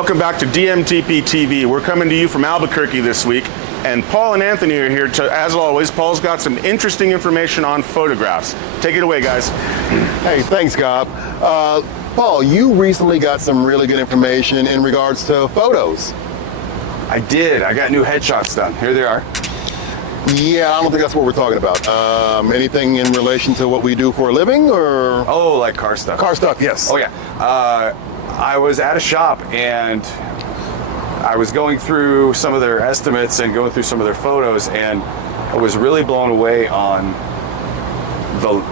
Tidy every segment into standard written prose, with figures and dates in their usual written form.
Welcome back to DMTP TV. We're coming to you from Albuquerque this week, and Paul and Anthony are here to, as always, Paul's got some interesting information on photographs. Take it away, guys. Hey, thanks, Gob. Paul, you recently got some really good information in regards to photos. I did. I got new headshots done. Here they are. Yeah, I don't think that's what we're talking about. Anything in relation to what we do for a living, or? Oh, like car stuff. Car stuff, yes. Oh, yeah. I was at a shop and I was going through some of their estimates and going through some of their photos, and I was really blown away on the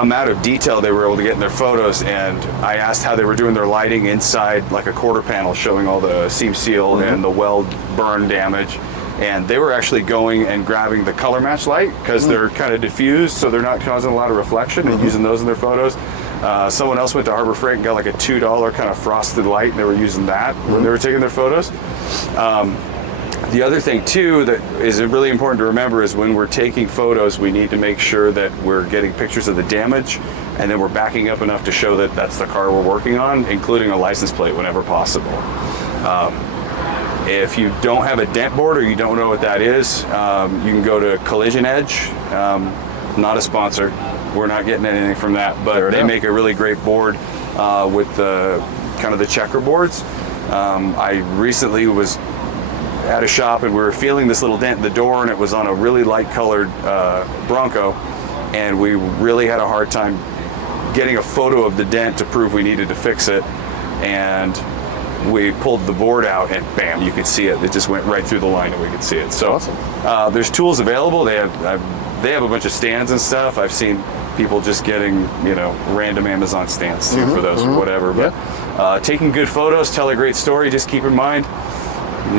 amount of detail they were able to get in their photos. And I asked how they were doing their lighting inside like a quarter panel, showing all the seam seal and the weld burn damage. And they were actually going and grabbing the color match light because they're kind of diffused, so they're not causing a lot of reflection, and using those in their photos. Someone else went to Harbor Freight and got like a $2 kind of frosted light, and they were using that when they were taking their photos. The other thing too that is really important to remember is when we're taking photos, we need to make sure that we're getting pictures of the damage, and then we're backing up enough to show that that's the car we're working on, including a license plate whenever possible. If you don't have a dent board, or you don't know what that is, you can go to Collision Edge. Not a sponsor. We're not getting anything from that, but they make a really great board with the kind of the checkerboards. I recently was at a shop and we were feeling this little dent in the door, and it was on a really light colored Bronco, and we really had a hard time getting a photo of the dent to prove we needed to fix it. And we pulled the board out, and bam, you could see it. It just went right through the line, and we could see it. So awesome. There's tools available. They have a bunch of stands and stuff. I've seen people just getting, random Amazon stands for those or whatever. But taking good photos, tell a great story. Just keep in mind,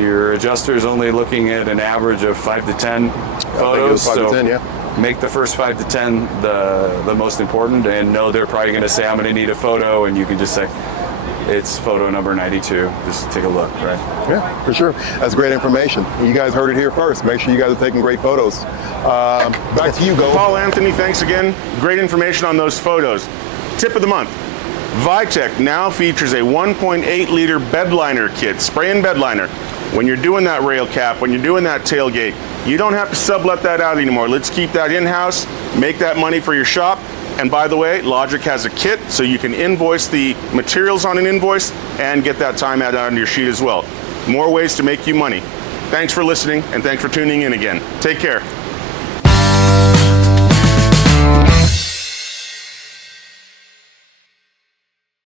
your adjuster is only looking at an average of 5 to 10 photos. 5 to 10, make the first 5 to 10 the most important, and know they're probably going to say, I'm going to need a photo, and you can just say, it's photo number 92. Just take a look, right? Yeah, for sure. That's great information. You guys heard it here first. Make sure you guys are taking great photos. Back to you, Go. Paul, Anthony, thanks again. Great information on those photos. Tip of the month. Vitek now features a 1.8 liter bed liner kit, spray and bed liner. When you're doing that rail cap, when you're doing that tailgate, you don't have to sublet that out anymore. Let's keep that in-house, make that money for your shop. And by the way, Logic has a kit, so you can invoice the materials on an invoice and get that time added onto your sheet as well. More ways to make you money. Thanks for listening, and thanks for tuning in again. Take care.